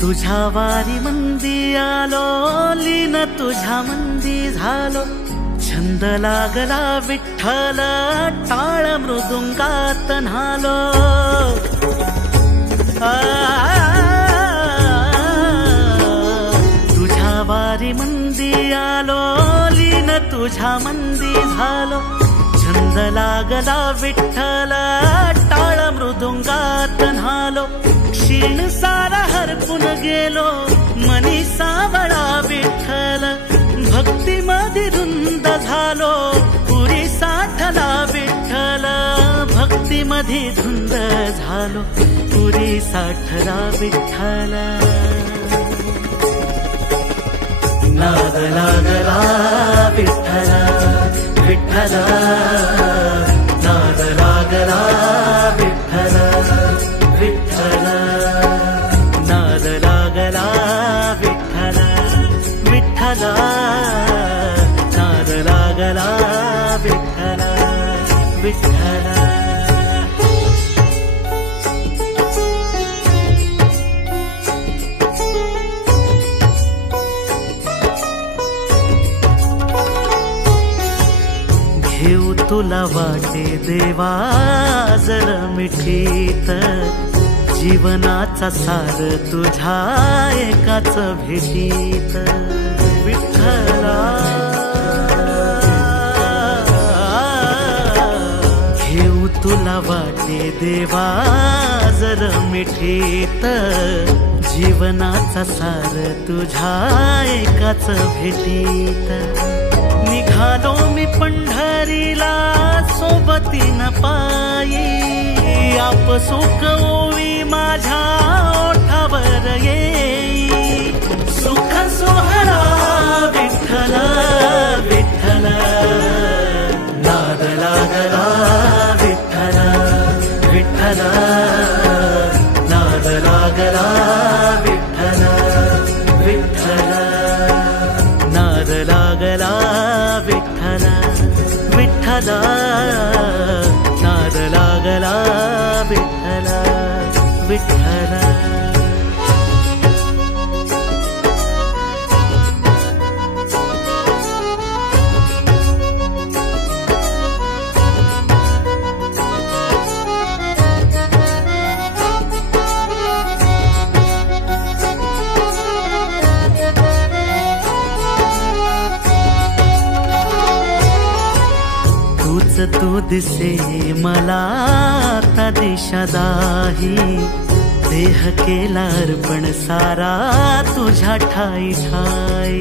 तुझ्या वारी मंदी आलो, लीन तुझ्या मंदी झालो, छंद लागला विठ्ठल, टाळ मृदुंगात न्हालो। तुझ्या वारी मंदी आलो, लीन तुझ्या मंदी झालो, छंद लागला विठ्ठल, टाळ मृदुंगात न्हालो। क्षीण सारा हरपून गेलो, मनी सावळा विठ्ठल, भक्ती मध्ये धुंद झालो, पुरी साठला विठ्ठल, भक्ती मध्ये धुंद झालो, पुरी साठला विठ्ठल। नाद लागला विठ्ठल विठ्ठल, नाद लागला विठ्ठल विठ्ठल, नाद लागला विठ्ठल विठ्ठल, नाद लागला विठ्ठल विठ्ठल। घेऊ तुला वाटे देवा जर मिठीत, जीवनाचा सार तुझ्या एकाच भेटीत। विठ्ठला घेऊ तुला वाटे देवा जर मिठीत, जीवनाचा सार तुझ्या एकाच भेटीत। निघालो मी पंढरीला सोबतीन पायी, आप सुख ओवी माझ्या ओठावर येई। सुख सोहळा विठ्ठल विठ्ठल, नाद लागला विठ्ठल विठ्ठल, नाद लागला विठ्ठल विठ्ठल, नाद लागला विठ्ठल विठ्ठल, नाद लागला विठ्ठल विठ्ठल। तू दिसे मला आता दिशा दाही, देह केला अर्पण सारा तुझ्या ठाई ठाई।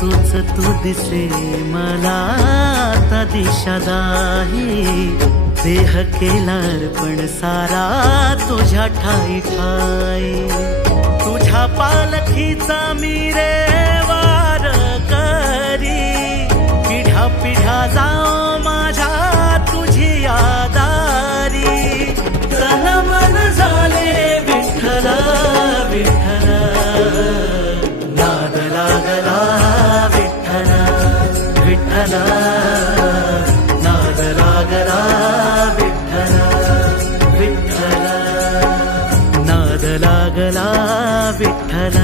तूच तू दिसे मला आता दिशा दाही, देह केला अर्पण सारा तुझ्या ठाई ठाई। तुझ्या पालखीचा मी रे वार करी, पिढ्या पिढ्या जाओ माझ्या तुझी आदारी। तन मन झाले विठ्ठल विठ्ठल, नाद लागला विठ्ठल विठ्ठल, नाद लागला विठ्ठल विठ्ठल, नाद लागला विठ्ठल